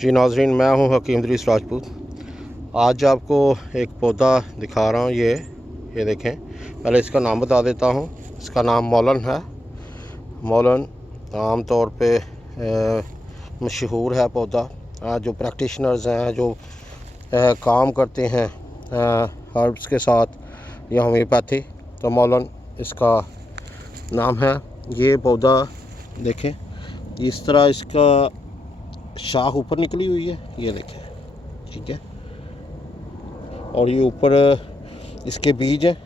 जी नाज़रीन, मैं हूं हकीम इदरीस राजपूत। आज आपको एक पौधा दिखा रहा हूं। ये देखें। पहले इसका नाम बता देता हूं। इसका नाम मौलन है। मौलन आम तौर पे मशहूर है पौधा। जो प्रैक्टिशनर्स हैं, जो काम करते हैं हर्ब्स के साथ या होम्योपैथी, तो मौलन इसका नाम है। ये पौधा देखें, इस तरह इसका शाख ऊपर निकली हुई है, ये देखें, ठीक है। और ये ऊपर इसके बीज हैं,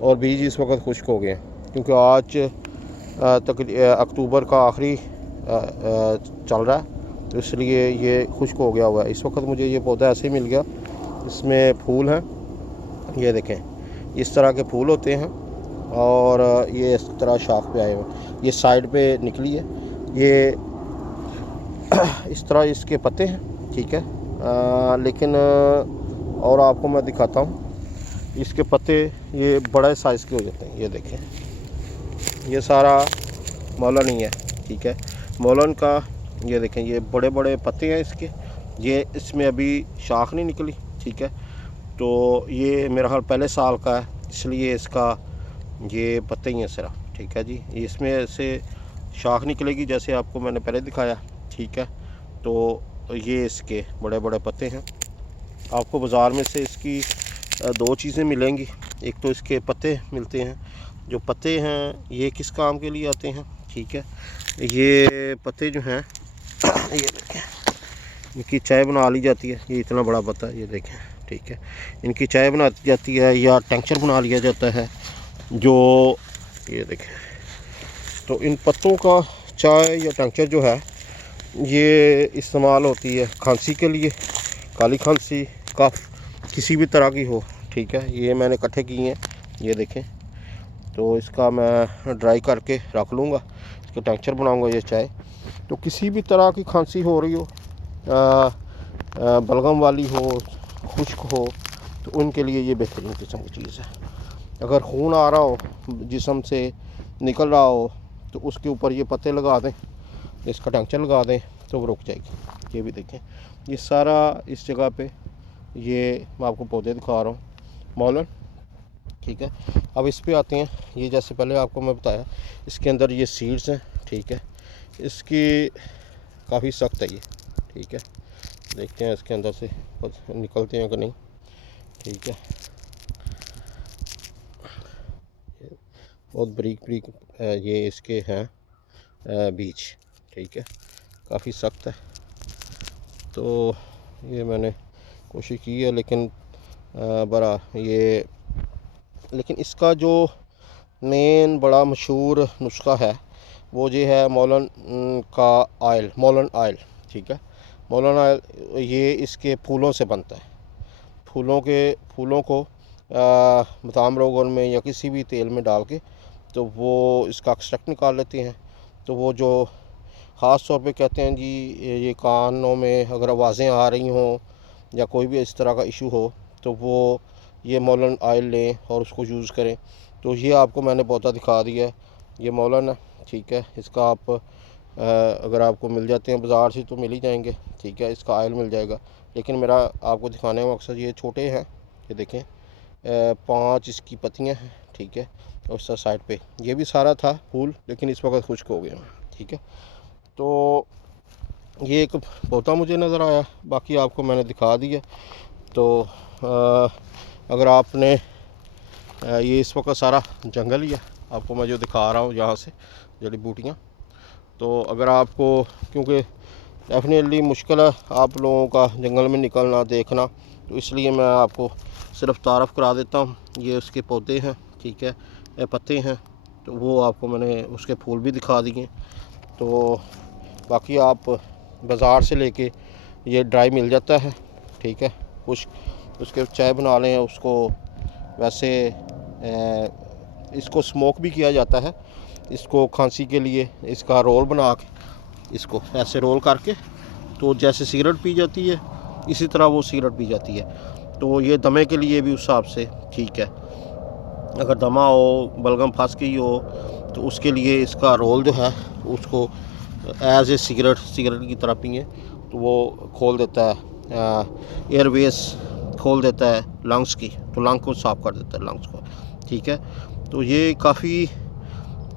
और बीज इस वक्त खुश्क हो गए हैं क्योंकि आज तक अक्टूबर का आखिरी चल रहा है, तो इसलिए ये खुश्क हो गया हुआ है। इस वक्त मुझे ये पौधा ऐसे ही मिल गया। इसमें फूल हैं, ये देखें, इस तरह के फूल होते हैं और ये इस तरह शाख पे आए हुए। ये साइड पे निकली है, ये इस तरह इसके पत्ते हैं, ठीक है। लेकिन और आपको मैं दिखाता हूँ, इसके पत्ते ये बड़े साइज़ के हो जाते हैं। ये देखें, ये सारा मौलन ही है, ठीक है। मौलन का ये देखें, ये बड़े बड़े पत्ते हैं इसके। ये इसमें अभी शाख नहीं निकली, ठीक है। तो ये मेरा ख्याल पहले साल का है, इसलिए इसका ये पत्ते ही हैं सिर्फ, ठीक है जी। इसमें से शाख निकलेगी जैसे आपको मैंने पहले दिखाया, ठीक है। तो ये इसके बड़े बड़े पत्ते हैं। आपको बाज़ार में से इसकी दो चीज़ें मिलेंगी। एक तो इसके पत्ते मिलते हैं, जो पत्ते हैं ये किस काम के लिए आते हैं, ठीक है। ये पत्ते जो हैं ये देखें, इनकी चाय बना ली जाती है। ये इतना बड़ा पत्ता है, ये देखें, ठीक है। इनकी चाय बनाई जाती है या टेंक्चर बना लिया जाता है, जो ये देखें। तो इन पत्तों का चाय या टेंक्चर जो है ये इस्तेमाल होती है खांसी के लिए, काली खांसी, कफ, किसी भी तरह की हो, ठीक है। ये मैंने इकट्ठे किए हैं, ये देखें। तो इसका मैं ड्राई करके रख लूँगा, इसका टेंक्चर बनाऊँगा ये चाय। तो किसी भी तरह की खांसी हो रही हो, बलगम वाली हो, खुश्क हो, तो उनके लिए ये बेहतरीन किस्म की चीज़ है। अगर खून आ रहा हो, जिस्म से निकल रहा हो, तो उसके ऊपर ये पत्ते लगा दें, इसका टेंक्चर लगा दें, तो वो रुक जाएगी। ये भी देखें, ये सारा इस जगह पे ये मैं आपको पौधे दिखा रहा हूँ, मौलन, ठीक है। अब इस पे आते हैं। ये जैसे पहले आपको मैं बताया, इसके अंदर ये सीड्स हैं, ठीक है। इसकी काफ़ी सख्त है ये, ठीक है। देखते हैं इसके अंदर से निकलते हैं कि नहीं, ठीक है। बहुत बारीक बारीक ये इसके हैं बीज, ठीक है। काफ़ी सख्त है। तो ये मैंने कोशिश की है, लेकिन बड़ा ये, लेकिन इसका जो मेन बड़ा मशहूर नुस्खा है वो ये है मौलन का आयल, मौलन आयल, ठीक है। मौलन आयल ये इसके फूलों से बनता है। फूलों को बदाम रोगन में या किसी भी तेल में डाल के, तो वो इसका एक्सट्रैक्ट निकाल लेते हैं। तो वो जो ख़ास तौर पे कहते हैं जी, ये कानों में अगर आवाज़ें आ रही हों या कोई भी इस तरह का इशू हो, तो वो ये मौलन आयल लें और उसको यूज़ करें। तो ये आपको मैंने पौधा दिखा दिया है, ये मौलन है, ठीक है। इसका आप अगर आपको मिल जाते हैं बाज़ार से तो मिल ही जाएंगे, ठीक है। इसका आयल मिल जाएगा, लेकिन मेरा आपको दिखाने का मकसद ये छोटे हैं, ये देखें, 5 इसकी पत्तियाँ हैं, ठीक है। और उस साइड पे ये भी सारा था फूल, लेकिन इस वक्त खुश्क हो गया, ठीक है। तो ये एक पौधा मुझे नज़र आया, बाकी आपको मैंने दिखा दिया। तो अगर आपने ये इस वक्त सारा जंगल ही है, आपको मैं जो दिखा रहा हूँ यहाँ से जड़ी बूटियाँ। तो अगर आपको, क्योंकि डेफिनेटली मुश्किल है आप लोगों का जंगल में निकलना देखना, तो इसलिए मैं आपको सिर्फ तारफ़ करा देता हूँ। ये उसके पौधे हैं, ठीक है, पत्ते हैं, तो वो आपको मैंने उसके फूल भी दिखा दिए। तो बाकी आप बाज़ार से लेके ये ड्राई मिल जाता है, ठीक है। कुछ उसके चाय बना लें उसको, वैसे इसको स्मोक भी किया जाता है। इसको खांसी के लिए इसका रोल बना के, इसको ऐसे रोल करके, तो जैसे सिगरेट पी जाती है इसी तरह वो सिगरेट पी जाती है। तो ये दमे के लिए भी उस हिसाब से ठीक है। अगर दमा हो, बलगम फंस गई हो, तो उसके लिए इसका रोल जो है उसको एज ए सिगरेट की तरह पिए, तो वो खोल देता है, एयरवेज खोल देता है लंग्स की, तो लंग को साफ़ कर देता है, लंग्स को। ठीक है, तो ये काफ़ी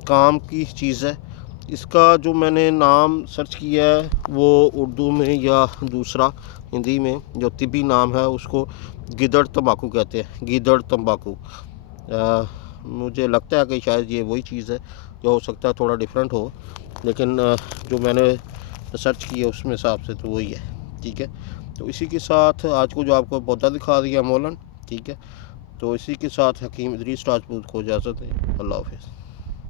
काम की चीज़ है। इसका जो मैंने नाम सर्च किया है वो उर्दू में या दूसरा हिंदी में जो तिब्बी नाम है उसको गिदड़ तंबाकू कहते हैं, गिदड़ तंबाकू। मुझे लगता है कि शायद ये वही चीज़ है, जो हो सकता है थोड़ा डिफरेंट हो, लेकिन जो मैंने सर्च किया उसमें हिसाब से तो वही है। ठीक है, तो इसी के साथ आज को जो आपको पौधा दिखा दिया मौलन, ठीक है, तो इसी के साथ हकीम इदरीस राजपूत को इजाज़त है। अल्लाह हाफ़िज़।